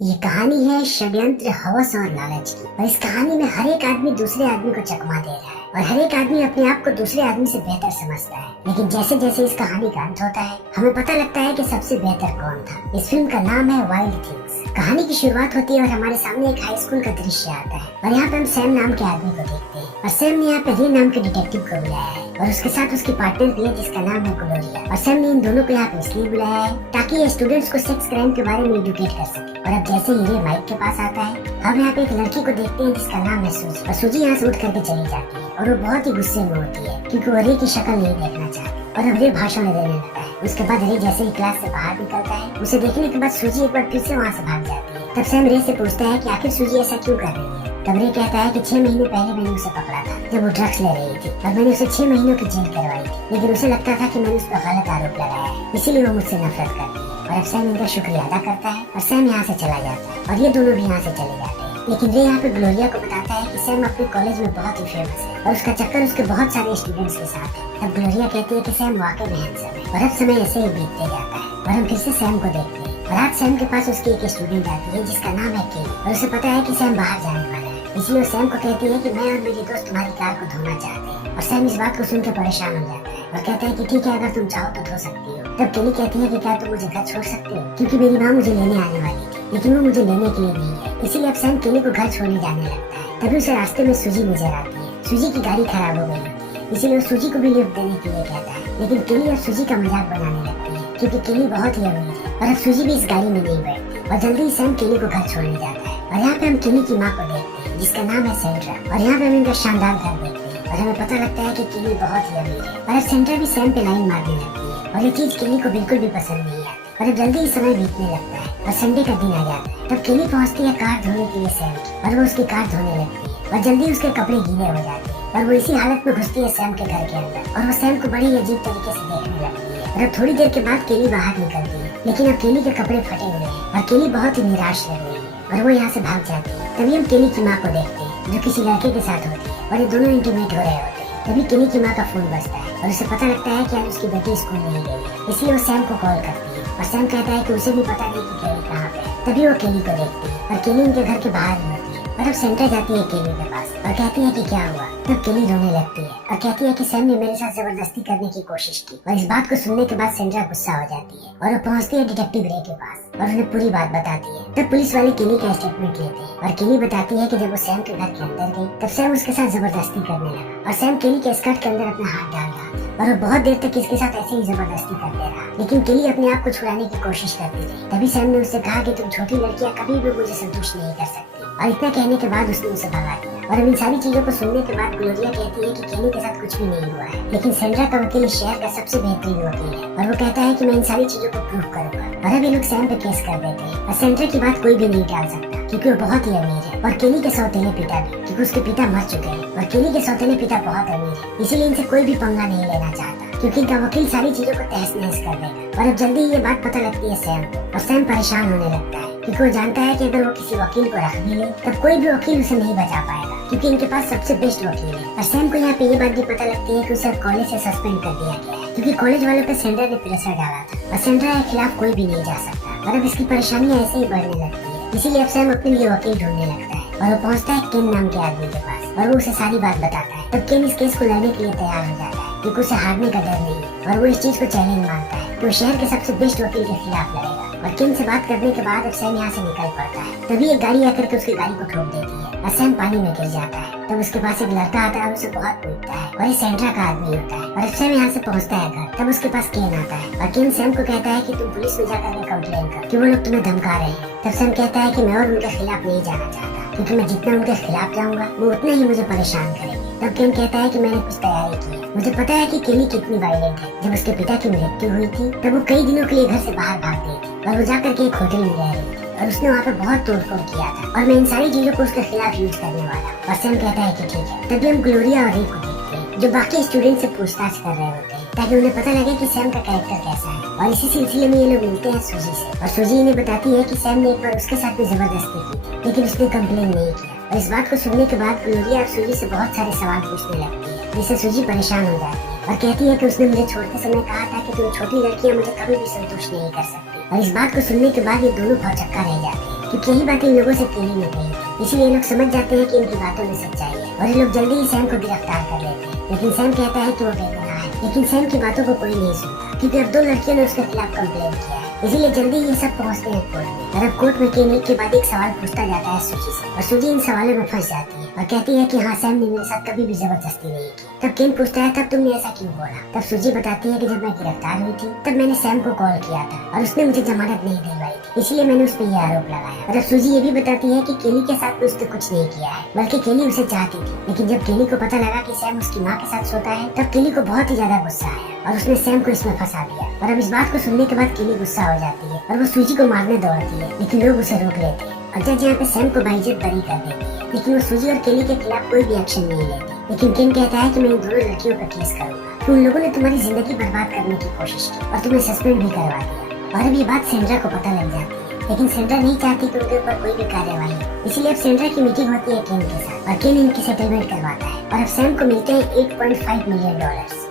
ये कहानी है षड्यंत्र, हवस और लालच की। और इस कहानी में हर एक आदमी दूसरे आदमी को चकमा दे रहा है और हर एक आदमी अपने आप को दूसरे आदमी से बेहतर समझता है। लेकिन जैसे जैसे इस कहानी का अंत होता है हमें पता लगता है कि सबसे बेहतर कौन था। इस फिल्म का नाम है वाइल्ड थिंग्स। कहानी की शुरुआत होती है और हमारे सामने एक हाई स्कूल का दृश्य आता है और यहाँ पे हम सैम नाम के आदमी को देखते हैं और सैम ने यहाँ पे री नाम के डिटेक्टिव को बुलाया है और उसके साथ उसकी पार्टनर भी है जिसका नाम है ग्लोरिया। और सैम ने इन दोनों को यहाँ पे इसलिए बुलाया है ताकि ये स्टूडेंट्स को सेक्स क्राइम के बारे में एजुकेट कर सके। और अब जैसे ही रे माइक के पास आता है हम यहाँ पे एक लड़की को देखते हैं जिसका नाम है सूजी। और सूजी यहाँ से उठ करके चली जाती है और वो बहुत ही गुस्से में होती है क्योंकि वो रे की शक्ल नहीं देखना चाहती। और अब रे भाषण देने लगता है। उसके बाद रे जैसे ही क्लास से बाहर निकलता है उसे देखने के बाद सूजी एक बार फिर से वहाँ से भाग जाती है। तब सैम रे से पूछता है कि आखिर सूजी ऐसा क्यों कर रही है। तब रे कहता है कि 6 महीने पहले मैंने उसे पकड़ा था जब वो ड्रग्स ले रही थी और मैंने उसे 6 महीनों की जेल करवाई थी, लेकिन उसे लगता था कि मैंने उस पर गलत आरोप लगाया है, इसीलिए वो मुझसे नफरत करती है। और अब सैम इनका शुक्रिया अदा करता है और सैम यहाँ से चला जाता है और ये दोनों भी यहाँ से चले जाते हैं। लेकिन रे यहाँ पे ग्लोरिया को बताता है कि सैम अपने कॉलेज में बहुत ही फेमस है और उसका चक्कर उसके बहुत सारे स्टूडेंट्स के साथ है। तब ग्लोरिया कहती है कि सैम वाकई में हैंडसम है। और अब समय ऐसे ही बीतते जाता है और हम फिर से सैम को देखते हैं और आज सैम के पास उसकी एक स्टूडेंट आती है जिसका नाम है केली और उसे पता है कि सैम बाहर जाने वाला है, इसलिए वो सैम को कहती है कि मैं और मेरी दोस्त तुम्हारी कार को धोना चाहते हैं। और सैम इस बात को सुनकर परेशान हो जाता है और कहता है कि ठीक है, अगर तुम चाहो तो धो सकती हो। तब केली कहती है कि क्या तुम मुझे घर छोड़ सकते हो, क्योंकि मेरी माँ मुझे लेने आने वाली थी लेकिन वो मुझे लेने के लिए नहीं है। इसीलिए अब सैम केली को घर छोड़ने जाने लगता है। तभी उसे रास्ते में सूजी नजर आती है। सूजी की गाड़ी खराब हो गई होती है, इसीलिए वो सूजी को भी लिफ्ट देने के लिए कहता है। लेकिन केली और सूजी का मजाक बनाने लगती है क्योंकि केली बहुत ही अमीर है और अब सूजी भी इस गाड़ी में नहीं बैठती। और जल्दी ही सैम केली को घर छोड़ने जाता है और यहाँ पे हम केली की माँ को देखते हैं जिसका नाम है सेंड्रा। और यहाँ पे हम इनका शानदार घर देखते हैं और हमें पता लगता है कि केली बहुत ही अमीर है। और अब सेंड्रा भी सैम पे लाइन मारने लगती है और ये चीज केली को बिल्कुल भी पसंद नहीं आती। और अब जल्दी ही समय बीतने लगता है और संडे का दिन आ जाता है। तब केली पहुँचती है कार धोने के लिए सैम की और वो उसकी कार धोने लगती है और जल्दी उसके कपड़े गीले हो जाते हैं और वो इसी हालत में घुसती है सैम के घर के अंदर और वो सैम को बड़ी अजीब तरीके से देखने लगती है। और अब थोड़ी देर के बाद केली बाहर निकलती है लेकिन अब केली के कपड़े फटे हुए हैं और केली बहुत ही निराश लग रही है और वो यहाँ से भाग जाती है। तभी हम केली की माँ को देखते हैं जो किसी लड़के के साथ होती है और ये दोनों इंटीमेट हो रहे होते हैं। तभी केली की माँ का फोन बजता है और उसे पता लगता है कि आज उसकी बेटी स्कूल नहीं गई, इसलिए वो सैम को कॉल करती है और सैम कहता है कि उसे भी पता नहीं कि केली कहाँ पे है। तभी वो केली को देखती है और केली उनके घर के बाहर ही होती है। और अब सेंट्रा जाती है केली के पास और कहती है कि क्या हुआ। तब केली रोने लगती है और कहती है कि सैम ने मेरे साथ जबरदस्ती करने की कोशिश की। और इस बात को सुनने के बाद सेंट्रा गुस्सा हो जाती है और वो पहुंचती है डिटेक्टिव रे के पास और उन्हें पूरी बात बताती है। तब पुलिस वाले केली का स्टेटमेंट लेते हैं और केली बताती है कि जब वो सैम के घर के अंदर गई तब सैम उसके साथ जबरदस्ती करने लगा और सैम केली के स्कर्ट के अंदर अपना हाथ डाल रहा था और वो बहुत देर तक इसके साथ ऐसे ही जबरदस्ती करते रहा। लेकिन केली अपने आप को छुड़ाने की कोशिश करती रही। तभी सैम ने उससे कहा कि तुम छोटी लड़कियां कभी भी मुझे संतुष्ट नहीं कर सकती। और इतना कहने के बाद उसने उसे भगा दिया। और अब इन सारी चीजों को सुनने के बाद ग्लोरिया कहती है कि केली के साथ कुछ भी नहीं हुआ है, लेकिन सेंड्रा का वकील शहर का सबसे बेहतरीन वकील है और वो कहता है कि मैं इन सारी चीजों को प्रूव करूंगा। और अब ये लोग सैम पे केस कर देते हैं और सेंड्रा की बात कोई भी नहीं टाल सकता क्योंकि वो बहुत ही अमीर है। और केली के सौतेले पिता भी, क्योंकि उसके पिता मर चुके हैं और केली के सौतेले पिता बहुत अमीर है, इसीलिए इनसे कोई भी पंगा नहीं लेना चाहता क्योंकि इनका वकील सारी चीजों को तहस नहस कर देगा। और अब जल्दी ये बात पता लगती है सैम को और सैम परेशान होने लगता है क्योंकि वो जानता है कि अगर वो किसी वकील को रख भी ले तब कोई भी वकील उसे नहीं बचा पाएगा क्योंकि इनके पास सबसे बेस्ट वकील है। और सैम को यहाँ पे ये बात भी पता लगती है कि उसे कॉलेज से सस्पेंड कर दिया गया है क्योंकि कॉलेज वालों पे सेंड्रा ने प्रेशर डाला था और सेंड्रा के खिलाफ कोई भी नहीं जा सकता। और अब इसकी परेशानियाँ ऐसे ही बढ़ने लगती है, इसीलिए अब सैम अपने लिए वकील ढूंढने लगता है और वो पहुँचता है केन नाम के आदमी के पास और वो उसे सारी बात बताता है। तब केन इस केस को लड़ने के लिए तैयार हो जाता है क्योंकि उसे हारने का डर नहीं है और वो इस चीज को चैलेंज मानता है कि वो शहर के सबसे बेस्ट वकील के खिलाफ लड़ेगा। और केन से बात करने के बाद अब सैम यहाँ से निकल पड़ता है। तभी एक गाड़ी आकर के उसकी गाड़ी को ठोक देती है और सैम पानी में गिर जाता है। तब उसके पास एक लड़का आता है और उसे बहुत पीटता है और ये सेंट्रा का आदमी होता है। और सैम यहाँ से पहुँचता है घर। तब उसके पास केन आता है और केन सैम को कहता है कि तुम पुलिस में जाकर के कंप्लेन कर कि वो लोग तुम्हें धमका रहे हैं। तब सैम कहता है कि मैं और उनके खिलाफ नहीं जाना चाहता क्योंकि मैं जितना उनके खिलाफ जाऊंगा वो उतना ही मुझे परेशान करेंगे। तब केन कहता है कि मैंने कुछ तैयारी की है, मुझे पता है कि केली कितनी वायलेंट है। जब उसके पिता की मृत्यु हुई थी तब वो कई दिनों के लिए घर से बाहर भाग गई थी और वो जाकर के एक होटल में रह रही थी और उसने वहाँ पे बहुत तोड़फोड़ किया था और मैं इन सारी चीजों को उसके खिलाफ यूज करने वाला। और सैम कहता है कि ठीक है। तभी हम ग्लोरिया और रे को देखते हैं जो बाकी स्टूडेंट से पूछताछ कर रहे होते हैं ताकि उन्हें पता लगे कि सैम का कैरेक्टर कैसा है। और इसी सिलसिले में ये लोग मिलते हैं सूजी से और सूजी इन्हें बताती है कि सैम ने एक बार उसके साथ भी जबरदस्ती की लेकिन उसने कंप्लेन नहीं किया। और इस बात को सुनने के बाद ग्लोरिया और सूजी से बहुत सारे सवाल पूछने लगती है जिससे सूजी परेशान हो जाती है और कहती है कि उसने मुझे छोड़ते समय कहा था कि तुम छोटी लड़कियां मुझे कभी भी संतुष्ट नहीं कर सकती। और इस बात को सुनने के बाद ये दोनों भौचक्का रह जाते हैं क्योंकि यही बात इन लोगों से केली ने कही थी। इसीलिए लोग समझ जाते हैं कि इनकी बातों में सच्चाई है और ये लोग जल्दी ही सैम को गिरफ्तार कर लेते हैं। लेकिन सैम कहता है कि वो बेगुनाह है, लेकिन सैम की बातों को कोई नहीं सुनता क्योंकि अब 2 लड़कियों ने उसके खिलाफ कंप्लेन किया है। इसीलिए जल्दी ये सब पहुंचते हैं कोर्ट में और अब कोर्ट में केन एक के बाद एक सवाल पूछता जाता है सूजी से और सूजी इन सवालों में फंस जाती है और कहती है कि हाँ, सैम ने मेरे साथ कभी भी जबरदस्ती नहीं की। तब केन पूछता है तब तुमने ऐसा क्यों बोला? तब सूजी बताती है कि जब मैं गिरफ्तार हुई थी तब मैंने सैम को कॉल किया था और उसने मुझे जमानत नहीं दिलवाई थी, इसलिए मैंने उस पर यह आरोप लगाया। और अब सूजी ये भी बताती है कि केली के साथ उसने कुछ नहीं किया है, बल्कि केली उसे चाहती थी। लेकिन जब केली को पता लगा कि सैम उसकी माँ के साथ सोता है तब केली को बहुत ही ज्यादा गुस्सा आया और उसने सैम को इसमें फंसा दिया। और अब इस बात को सुनने के बाद केली गुस्सा हो जाती है और वो सूजी को मारने दौड़ती है, लेकिन लोग उसे रोक लेते हैं और जज यहाँ पे सैम को बाइज्जत बरी कर देती है। लेकिन वो सूजी और केली के खिलाफ कोई भी एक्शन नहीं लेती। लेकिन केन कहता है कि मैं इन दोनों लड़कियों पर केस करूंगा कि उन लोगों ने तुम्हारी जिंदगी बर्बाद करने की कोशिश की और तुम्हें सस्पेंड भी करवा दिया। और अब ये बात सेंड्रा को पता लग जाती है, लेकिन सेंड्रा नहीं चाहती कि उनके ऊपर कोई भी कार्यवाही हो। इसीलिए अब सेंड्रा की मीटिंग होती है केन के साथ और केन इनकी सेटलमेंट करवाता है और अब सैम को मिलते हैं $8.5 मिलियन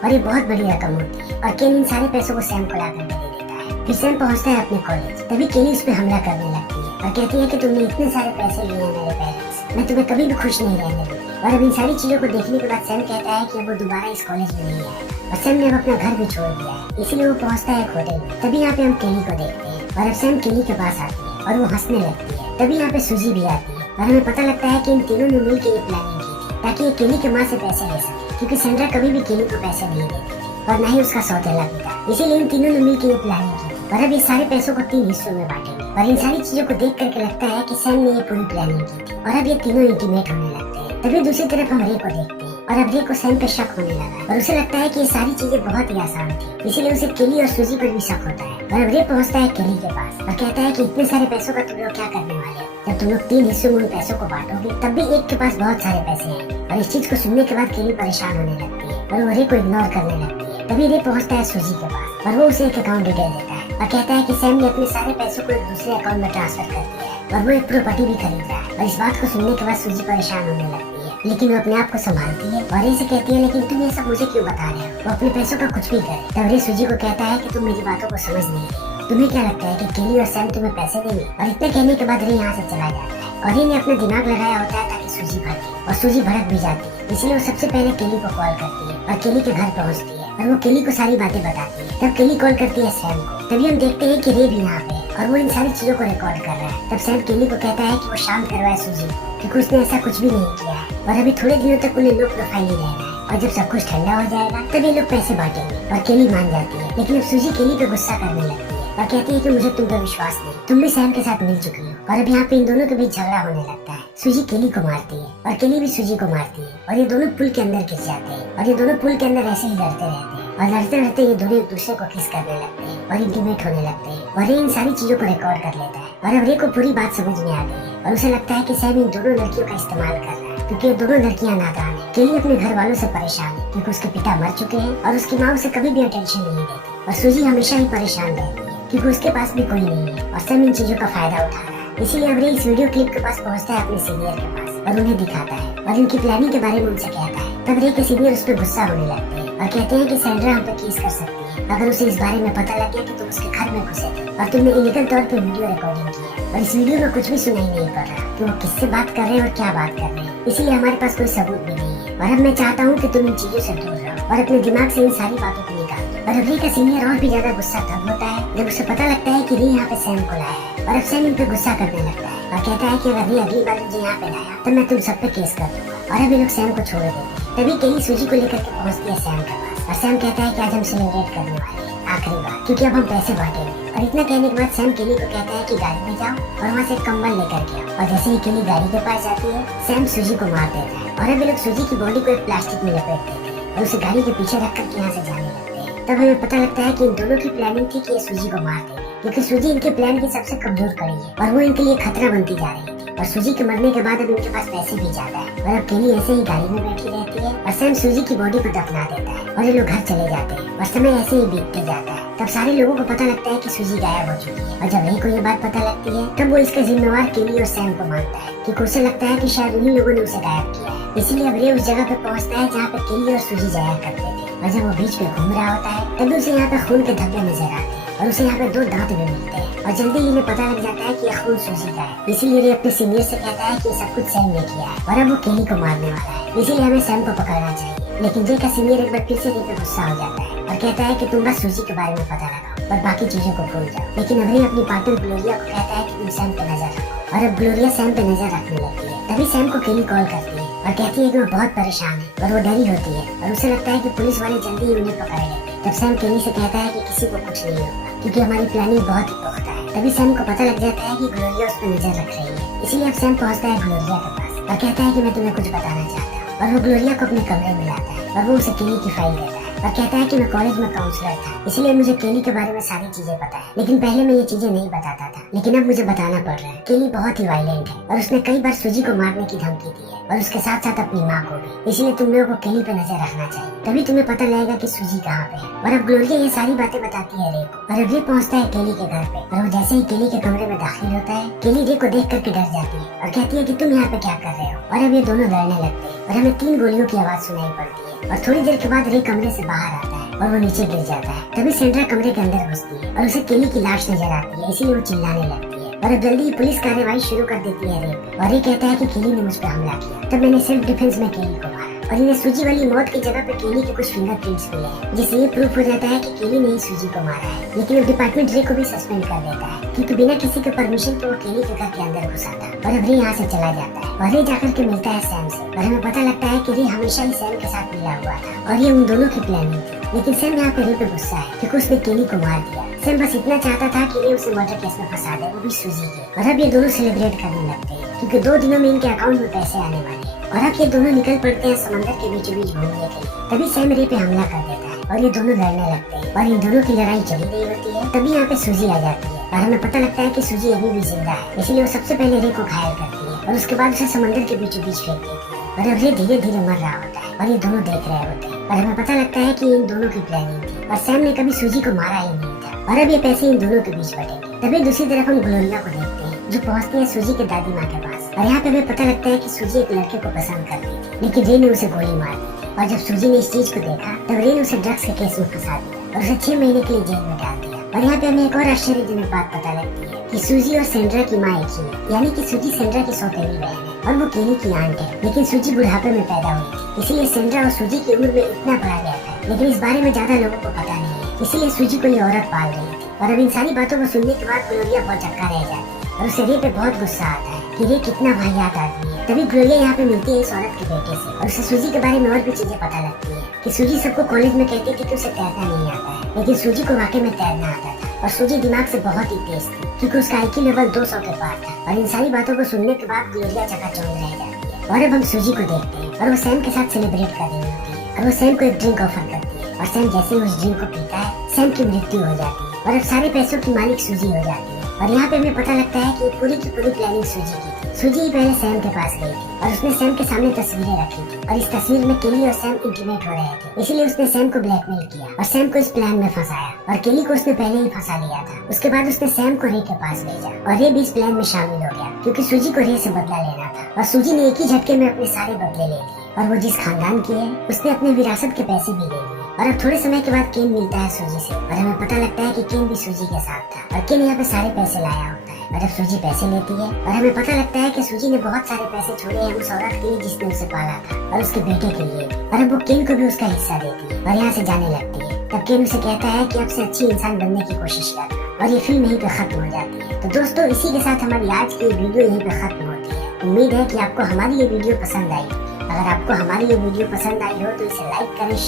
और ये बहुत बड़ी रकम होती है। और केन इन सारे पैसों को सैम को ला कर दे देता है। फिर सैम पहुंचता है अपने कॉलेज, तभी केली उस पर हमला करने लगती है और कहती है कि तुमने इतने सारे पैसे लिए हैं मेरे पेरेंट्स, मैं तुम्हें कभी भी खुश नहीं रहने दूंगी। और अब इन सारी चीजों को देखने के बाद सैम कहता है कि अब वो दोबारा इस कॉलेज में नहीं है और सैम ने अब अपना घर भी छोड़ दिया है, इसीलिए वो पहुंचता है एक होटल में। तभी यहाँ पे हम केली को देखते हैं और अब सैम केली के पास आती है और वो हंसने लगती है। तभी यहाँ पे सूजी भी आती है और हमें पता लगता है कि इन तीनों ने मिलकर ये प्लानिंग की थी ताकि ये केली के माँ से पैसे ले सके, क्योंकि सेंड्रा कभी भी केली को पैसे नहीं देती थी और न ही उसका सौतेला पिता। इसीलिए इन तीनों ने मिलकर ये प्लानिंग की थी और अब ये सारे पैसों को 3 हिस्सों में बांटेंगे। और इन सारी चीजों को देख करके लगता है कि सैम ने ये पूरी प्लानिंग की थी और अब ये तीनों इंटीमेट होने लगते हैं। तभी दूसरी तरफ हम रे को देखते हैं और अब रे को सैम पे शक होने लगा और उसे लगता है कि ये सारी चीजें बहुत ही आसान थी, इसीलिए उसे केली और सूजी पर भी शक होता है। और अब रे पहुंचता है केली के पास और कहता है कि इतने सारे पैसों का तुम लोग क्या करने वाले हो? जब तुम लोग 3 हिस्सों में उन पैसों को बांटोगे तब भी एक के पास बहुत सारे पैसे आएंगे। और इस चीज को सुनने के बाद केली परेशान होने लगती है और वो रे को इग्नोर करने लगती है। तभी रे पहुंचता है सूजी के पास और वो उसे एक अकाउंट डिटेल देता है और कहता है कि सैम ने अपने सारे पैसों को एक दूसरे अकाउंट में ट्रांसफर कर दिया है और वो एक प्रॉपर्टी भी खरीद रहा है। और इस बात को सुनने के बाद सूजी परेशान होने लगती है, लेकिन वो अपने आप को संभालती है और रे से कहती है लेकिन तुम ये सब मुझे क्यों बता रहे हो? वो अपने पैसों का कुछ भी करे। तब रे सूजी को कहता है कि तुम मेरी बातों को समझ नहीं रही, तुम्हें क्या लगता है कि केली और सैम तुम्हें पैसे देंगे? और इतने कहने के बाद रे यहाँ से चला जाता है और रे ने अपना दिमाग लगाया होता है ताकि सूजी भड़के और सूजी भड़क भी जाती है। इसलिए वो सबसे पहले केली को कॉल करती है और केली के घर पहुँचती है और वो केली को सारी बातें बताती है। तब केली कॉल करती है सैम को, तभी हम देखते हैं कि रे भी यहाँ पे और वो इन सारी चीजों को रिकॉर्ड कर रहा है। तब सैम केली को कहता है कि वो शांत करवाए सूजी क्योंकि उसने ऐसा कुछ भी नहीं किया है और अभी थोड़े दिनों तक उन्हें लो प्रोफाइल ही रहना है और जब सब कुछ ठंडा हो जाएगा तब ये लोग पैसे बांटेंगे। और केली मान जाती है, लेकिन अब सूजी केली पे गुस्सा करने लगती है और कहती है कि मुझे तुम पर विश्वास नहीं, तुम भी सैम के साथ मिल चुकी हो। और अब यहाँ पे इन दोनों के बीच झगड़ा होने लगता है। सूजी केली को मारती है और केली भी सूजी को मारती है और ये दोनों पुल के अंदर घिस जाते हैं और ये दोनों पुल के अंदर ऐसे ही लड़ते रहते हैं और लड़ते लड़ते ये दोनों एक दूसरे को किस करने लगते हैं और इंटीमेट होने लगते हैं। और ये इन सारी चीजों को रिकॉर्ड कर लेता है और अब रे को पूरी बात समझ में आ गई है और उसे लगता है कि सैम इन दोनों लड़कियों का इस्तेमाल कर रहा है क्योंकि ये दोनों लड़कियां नादान है। केली अपने घर वालों से परेशान है क्योंकि उसके पिता मर चुके हैं और उसकी माँ उसे कभी भी अटेंशन नहीं देती और सूजी हमेशा ही परेशान रहती है क्योंकि उसके पास भी कोई नहीं है और सैम इन चीजों का फायदा उठा रहा है। इसीलिए अब रे इस वीडियो क्लिप के पास पहुंचता है अपने सीनियर के पास और उन्हें दिखाता है और इनकी प्लानिंग के बारे में उनसे कहता है। तब रे के सीनियर उस पर गुस्सा होने लगते हैं और कहते हैं कि सैंड्रा हम पे केस कर सकती है अगर उसे इस बारे में पता लग गया कि तुम उसके घर में घुसे थे और तुमने इलीगल तौर पे वीडियो रिकॉर्डिंग की है। और इस वीडियो में कुछ भी सुनाई नहीं पड़ रहा कि वो किससे बात कर रहे हैं और क्या बात कर रहे हैं, इसीलिए हमारे पास कोई सबूत भी नहीं है। और अब मैं चाहता हूँ कि तुम इन चीजों से दूर रहो और अपने दिमाग से इन सारी बातों को निकाल दो। और अब रे का सीनियर और भी ज्यादा गुस्सा तब होता है जब उसे पता लगता है कि रे यहाँ पे सैम को लाया है और अब सैम इन पे गुस्सा करने लगता है और कहता है कि अगर रे अगली बार मुझे यहाँ पे लाया तो मैं तुम सब पे केस कर दूंगा। और अभी लोग सैम को छोड़ देते हैं। तभी केली सूजी को लेकर के पहुँचती है सैम के पास और सैम कहता है कि आज हम सेलिब्रेट करने वाले हैं आखिरी बार क्योंकि अब हम पैसे बांटेंगे। और इतना कहने के बाद सैम केली को कहता है कि गाड़ी में जाओ और वहाँ से कंबल लेकर के आओ। और जैसे ही केली गाड़ी के पास जाती है सैम सूजी को मार देता है और अभी लोग सूजी की बॉडी को एक प्लास्टिक में लपेट देते हैं और उसे गाड़ी के पीछे रख करके यहाँ से जाने लगते हैं। तब हमें पता लगता है कि इन दोनों की प्लानिंग थी कि ये सूजी को मार देंगे क्योंकि सूजी इनके प्लान की सबसे कमजोर कड़ी है और वो इनके लिए खतरा बनती जा रही थी। और सूजी के मरने के बाद अब इनके पास पैसे भी ज्यादा है और अब केली ऐसे ही गाड़ी में बैठी रहती है और सैम सूजी की बॉडी को दफना देता है और ये लोग घर चले जाते हैं और समय ऐसे ही बीतते जाता है। तब सारे लोगों को पता लगता है कि सूजी गायब हो चुकी है और जब रे को ये बात पता लगती है तब वो इसका जिम्मेवार केली और सैम को मानता है क्योंकि उसे लगता है कि शायद उन्हीं लोगों ने उसे गायब किया है। इसीलिए अब रे उस जगह पे पहुंचता है जहाँ पे केली और सूजी जाया करते थे और जब वो बीच पे घूम रहा होता है तभी उसे यहाँ पे खून के धब्बे नजर आते हैं और उसे यहाँ पे 2 दांत भी मिलते हैं। और जल्दी ही इन्हें पता लग जाता है कि यह खून सूजी का है। इसीलिए रे अपने सीनियर से कहता है कि ये सब कुछ सैम ने किया है और अब वो केली को मारने वाला है, इसीलिए हमें सैम को पकड़ना चाहिए। लेकिन जे का सीनियर एक बार फिर से रे पे गुस्सा हो जाता है और कहता है कि तुम बस सूजी के बारे में पता लगाओ और बाकी चीजों को भूल जाओ। लेकिन अब रे अपनी पार्टनर ग्लोरिया को कहता है कि तुम सैम पे नजर रखो और अब ग्लोरिया सैम पे नजर रखने लगती है। तभी सैम को केली कॉल करती है और कहती है कि वो बहुत परेशान है और वो डरी होती है और उसे लगता है कि पुलिस वाले जल्दी ही उन्हें पकड़ेंगे। तब सैम केली से कहता है कि किसी को कुछ नहीं होगा क्योंकि हमारी प्लानिंग बहुत ही पुख्ता है। तभी सैम को पता लग जाता है कि ग्लोरिया उस पर नजर रख रही है, इसीलिए अब सैम पहुंचता है ग्लोरिया के पास और कहता है कि मैं तुम्हें कुछ बताना चाहता हूँ। और वो ग्लोरिया को अपने कमरे में लाता है और वो उसे केली की फाइल देता है और कहता है कि मैं कॉलेज में काउंसलर था, इसलिए मुझे केली के बारे में सारी चीजें पता है, लेकिन पहले मैं ये चीजें नहीं बताता था, लेकिन अब मुझे बताना पड़ रहा है। केली बहुत ही वायलेंट है और उसने कई बार सूजी को मारने की धमकी दी है और उसके साथ साथ अपनी माँ को भी, इसलिए तुम लोगों को केली पे नजर रखना चाहिए, तभी तुम्हें पता लगेगा कि सूजी कहाँ पे है। और अब ग्लोरिया ये सारी बातें बताती है रे को और अब रे पहुँचता है केली के घर पे और वो जैसे ही केली के कमरे में दाखिल होता है, केली रे को देख करके डर जाती है और कहती है कि तुम यहाँ पे क्या कर रहे हो। और अब ये दोनों लड़ने लगते हैं और हमें 3 गोलियों की आवाज सुनाई पड़ती है और थोड़ी देर के बाद रे कमरे से बाहर आता है और वो नीचे गिर जाता है। तभी सेंड्रा कमरे के अंदर घुसती है और उसे केली की लाश नजर आती है, इसीलिए वो चिल्लाने लगती है और अब जल्दी ही पुलिस कार्रवाई शुरू कर देती है रे और ये कहता है कि केली ने मुझ पर हमला किया, तब मैंने सेल्फ डिफेंस में केली को मारा और इन्हें सूजी वाली मौत की जगह पे केली के कुछ फिंगरप्रिंट्स मिले हैं, जिससे ये प्रूफ हो जाता है कि केली ने ही सूजी को मारा है। लेकिन अब डिपार्टमेंट रे को भी सस्पेंड कर देता है क्योंकि बिना किसी के परमिशन के वो केली के घर के अंदर घुसा था और अब रे यहाँ से चला जाता है और रे जाकर के मिलता है सैम से और हमें पता लगता है कि रे हमेशा ही सैम के साथ मिला हुआ था और ये उन दोनों की प्लानिंग थी। लेकिन सैम यहाँ पे रे पे गुस्सा है क्योंकि उसने केली को मार दिया। सैम बस इतना चाहता था कि रे उसे मर्डर केस में फंसा दे, वो भी सूजी के। और अब ये दोनों सेलिब्रेट करने लगते हैं क्योंकि 2 दिनों में इनके अकाउंट में पैसे आने वाले हैं और अब ये दोनों निकल पड़ते हैं समंदर के बीचों बीच घूमने के लिए। तभी सैम रे पे हमला कर देता है और ये दोनों लड़ने लगते हैं और इन दोनों की लड़ाई चली रही होती है। तभी यहाँ पे सूजी आ जाती है और हमें पता लगता है कि सूजी अभी भी जिंदा है, इसलिए वो सबसे पहले रे को घायल करती है और उसके बाद उसे समंदर के बीचों बीच फेंक देती है और अब रे धीरे धीरे मर रहा होता है और ये दोनों देख रहे होते हैं और हमें पता लगता है कि इन दोनों की प्लानिंग थी और सैम ने कभी सूजी को मारा ही नहीं था और अब ये पैसे इन दोनों के बीच बटेंगे। तभी दूसरी तरफ हम ग्लोरिया को देखते हैं जो पहुंचती है सूजी के दादी माँ के पास और यहाँ पे हमें पता लगता है कि सूजी एक लड़के को पसंद करती थी, लेकिन रे ने उसे गोली मार दी थी और जब सूजी ने इस चीज को देखा तब रे ने उसे ड्रग्स के केस में फंसा दिया और उसे 6 महीने के लिए जेल में डाल दिया। और यहाँ पे हमें एक और आश्चर्यजनक बात पता लगती है कि सूजी और सेंड्रा की माँ एक ही है, यानी कि सूजी सेंड्रा की सौतेली बहन है और वो केली की आंट है। लेकिन सूजी बुढ़ापे में पैदा हुई थी, इसीलिए सेंड्रा और सूजी की उम्र में इतना बढ़ा गया था, लेकिन इस बारे में ज्यादा लोगों को पता नहीं है, इसीलिए सूजी को ये औरत पाल रही थी। और अब इन सारी बातों को सुनने के बाद ग्लोरिया बहुत चक्का रह जाती है और उसे रे पे बहुत गुस्सा आता है कि रे कितना वाहियात आदमी है। तभी ग्लोरिया यहाँ पे मिलती है इस औरत के बेटे से और उसे सूजी के बारे में और भी चीजें पता लगती है कि सूजी सबको कॉलेज में कहती थी कि उसे तैरना नहीं आता है, लेकिन सूजी को वाकई में तैरना आता था और सूजी दिमाग से बहुत ही तेज थी क्योंकि उसका IQ लेवल 200 के पार था। और इन सारी बातों को सुनने के बाद ग्लोरिया चकाचौंध रह जाती है और अब हम सूजी को देखते हैं और वो सैम के साथ सेलिब्रेट कर रही होती है और वो सैम को एक ड्रिंक ऑफर करती है और सैम जैसे ही उस ड्रिंक को पीता है सैम की मृत्यु हो जाती है और अब सारे पैसों की मालिक सूजी हो जाती है। और यहाँ पे हमें पता लगता है कि पूरी की पूरी प्लानिंग सूजी की थी। सूजी ही पहले सैम के पास गई थी और उसने सैम के सामने तस्वीरें रखी थी और इस तस्वीर में केली और सैम इंटीमेट हो रहे थे, इसीलिए उसने सैम को ब्लैकमेल किया और सैम को इस प्लान में फंसाया और केली को उसने पहले ही फंसा लिया था। उसके बाद उसने सैम को रे के पास भेजा और रे भी इस प्लान में शामिल हो गया क्योंकि सूजी को रे से बदला लेना था और सूजी ने एक ही झटके में अपने सारे बदले ले लिए और वो जिस खानदान की है उसने अपने विरासत के पैसे भी ले लिए। और अब थोड़े समय के बाद केन मिलता है सूजी से और हमें पता लगता है कि केन भी सूजी के साथ था और केन यहाँ पे सारे पैसे लाया होता है और अब सूजी पैसे लेती है और हमें पता लगता है कि सूजी ने बहुत सारे पैसे छोड़े हैं उस औरत के लिए जिसने उसे पाला था और उसके बेटे के लिए और अब वो केन को भी उसका हिस्सा देती है और यहाँ से जाने लगती है। तब केन उसे कहता है कि अब से अच्छी इंसान बनने की कोशिश कर और ये फिल्म यहीं पे खत्म हो जाती है। तो दोस्तों इसी के साथ हमारी आज की वीडियो यहीं पे खत्म होती है। उम्मीद है कि आपको हमारी ये वीडियो पसंद आई। अगर आपको हमारी ये वीडियो पसंद आई हो तो इसे लाइक करें।